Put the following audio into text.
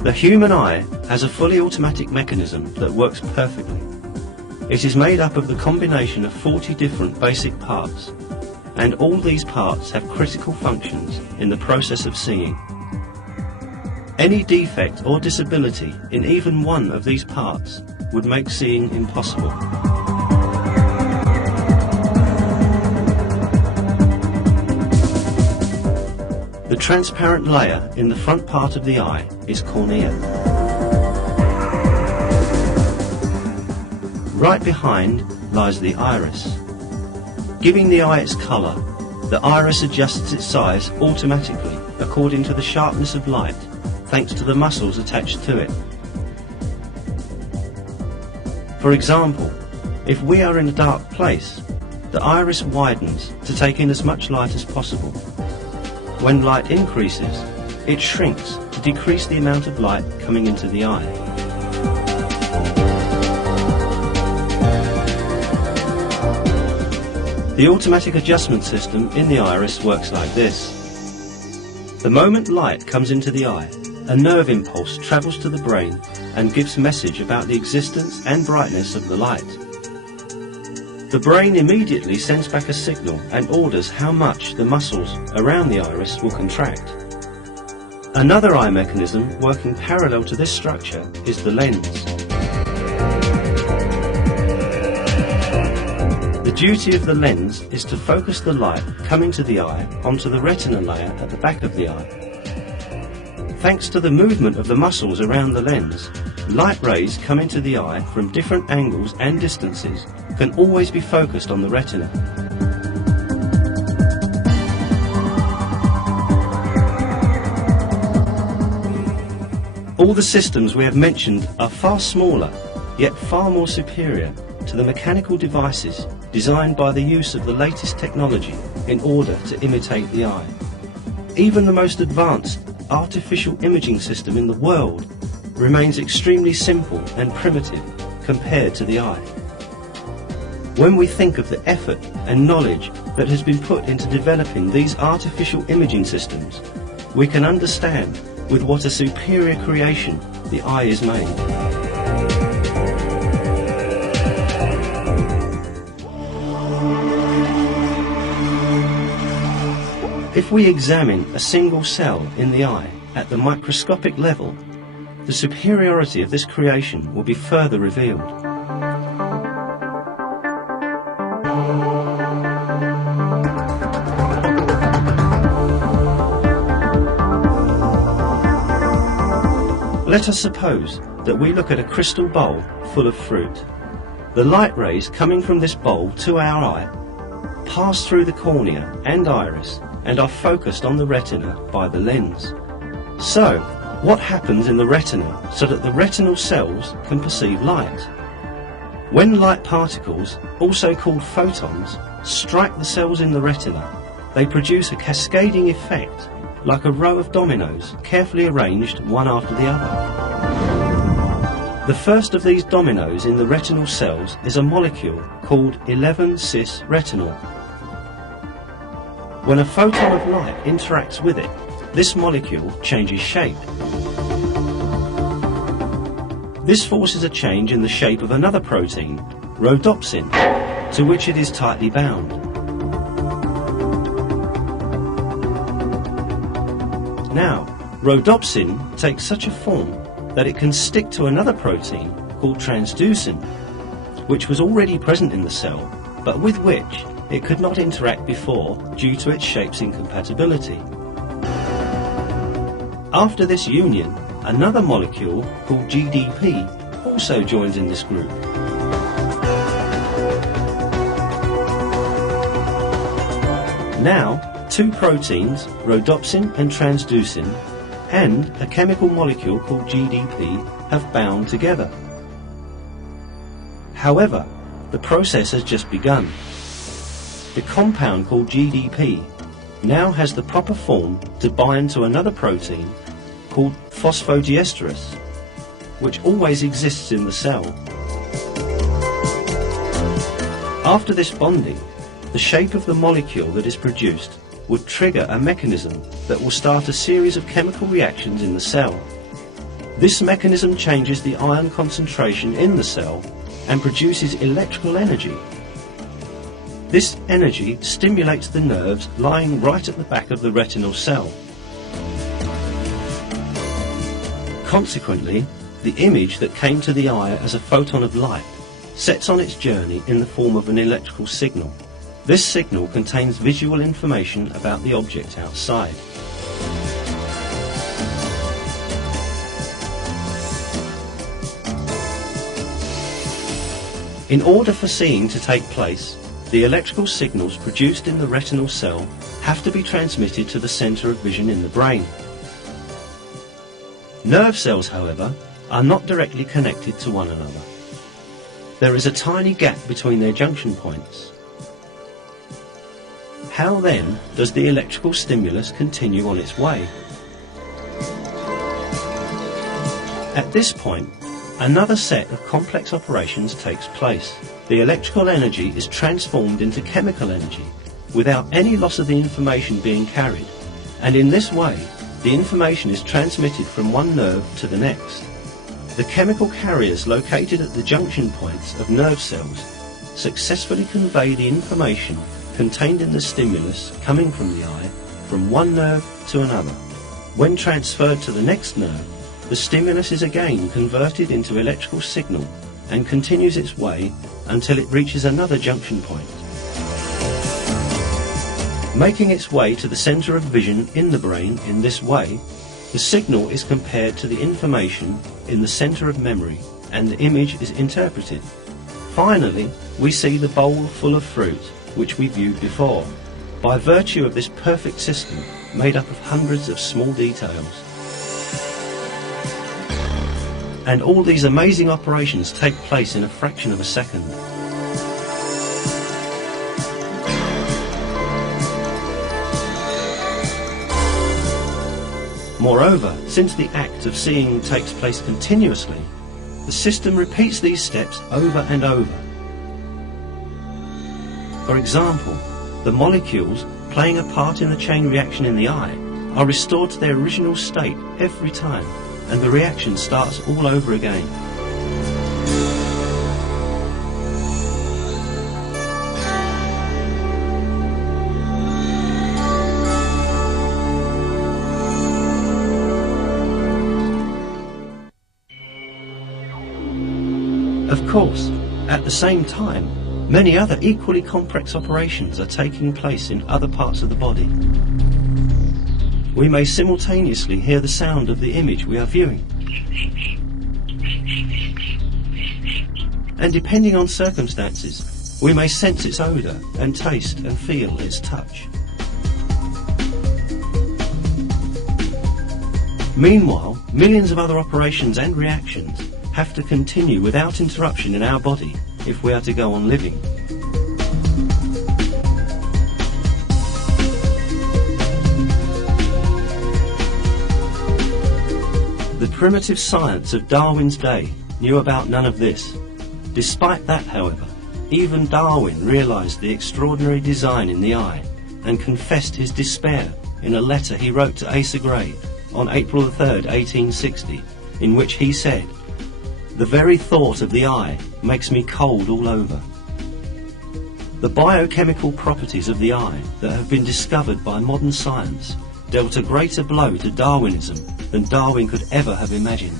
The human eye has a fully automatic mechanism that works perfectly. It is made up of the combination of 40 different basic parts, and all these parts have critical functions in the process of seeing. Any defect or disability in even one of these parts would make seeing impossible. The transparent layer in the front part of the eye is cornea. Right behind lies the iris. Giving the eye its colour, the iris adjusts its size automatically according to the sharpness of light, thanks to the muscles attached to it. For example, if we are in a dark place, the iris widens to take in as much light as possible. When light increases, it shrinks to decrease the amount of light coming into the eye. The automatic adjustment system in the iris works like this. The moment light comes into the eye, a nerve impulse travels to the brain and gives message about the existence and brightness of the light. The brain immediately sends back a signal and orders how much the muscles around the iris will contract. Another eye mechanism working parallel to this structure is the lens. The duty of the lens is to focus the light coming to the eye onto the retina layer at the back of the eye. Thanks to the movement of the muscles around the lens, light rays coming to the eye from different angles and distances can always be focused on the retina. All the systems we have mentioned are far smaller, yet far more superior to the mechanical devices designed by the use of the latest technology in order to imitate the eye. Even the most advanced artificial imaging system in the world remains extremely simple and primitive compared to the eye. When we think of the effort and knowledge that has been put into developing these artificial imaging systems, we can understand with what a superior creation the eye is made. If we examine a single cell in the eye at the microscopic level, the superiority of this creation will be further revealed. Let us suppose that we look at a crystal bowl full of fruit. The light rays coming from this bowl to our eye pass through the cornea and iris and are focused on the retina by the lens. So, what happens in the retina so that the retinal cells can perceive light? When light particles, also called photons, strike the cells in the retina, they produce a cascading effect like a row of dominoes carefully arranged one after the other. The first of these dominoes in the retinal cells is a molecule called 11-cis retinol. When a photon of light interacts with it, this molecule changes shape. This forces a change in the shape of another protein, rhodopsin, to which it is tightly bound. Now, rhodopsin takes such a form that it can stick to another protein called transducin, which was already present in the cell, but with which it could not interact before due to its shape's incompatibility. After this union, another molecule called GDP also joins in this group. Now, two proteins, rhodopsin and transducin, and a chemical molecule called GDP have bound together. However, the process has just begun. The compound called GDP now has the proper form to bind to another protein called phosphodiesterase, which always exists in the cell. After this bonding, the shape of the molecule that is produced would trigger a mechanism that will start a series of chemical reactions in the cell. This mechanism changes the iron concentration in the cell and produces electrical energy. This energy stimulates the nerves lying right at the back of the retinal cell. Consequently, the image that came to the eye as a photon of light sets on its journey in the form of an electrical signal. This signal contains visual information about the object outside. In order for seeing to take place, the electrical signals produced in the retinal cell have to be transmitted to the centre of vision in the brain. Nerve cells, however, are not directly connected to one another. There is a tiny gap between their junction points. How then does the electrical stimulus continue on its way? At this point, another set of complex operations takes place. The electrical energy is transformed into chemical energy without any loss of the information being carried, and in this way the information is transmitted from one nerve to the next. The chemical carriers located at the junction points of nerve cells successfully convey the information contained in the stimulus coming from the eye from one nerve to another. When transferred to the next nerve, the stimulus is again converted into electrical signal and continues its way until it reaches another junction point. Making its way to the centre of vision in the brain in this way, the signal is compared to the information in the centre of memory and the image is interpreted. Finally, we see the bowl full of fruit which we viewed before, by virtue of this perfect system made up of hundreds of small details. And all these amazing operations take place in a fraction of a second. Moreover, since the act of seeing takes place continuously, the system repeats these steps over and over. For example, the molecules playing a part in the chain reaction in the eye are restored to their original state every time, and the reaction starts all over again. Of course, at the same time, many other equally complex operations are taking place in other parts of the body. We may simultaneously hear the sound of the image we are viewing. And depending on circumstances, we may sense its odour and taste and feel its touch. Meanwhile, millions of other operations and reactions have to continue without interruption in our body if we are to go on living. The primitive science of Darwin's day knew about none of this. Despite that, however, even Darwin realised the extraordinary design in the eye and confessed his despair in a letter he wrote to Asa Gray on April 3rd, 1860, in which he said, "The very thought of the eye makes me cold all over." The biochemical properties of the eye that have been discovered by modern science dealt a greater blow to Darwinism than Darwin could ever have imagined.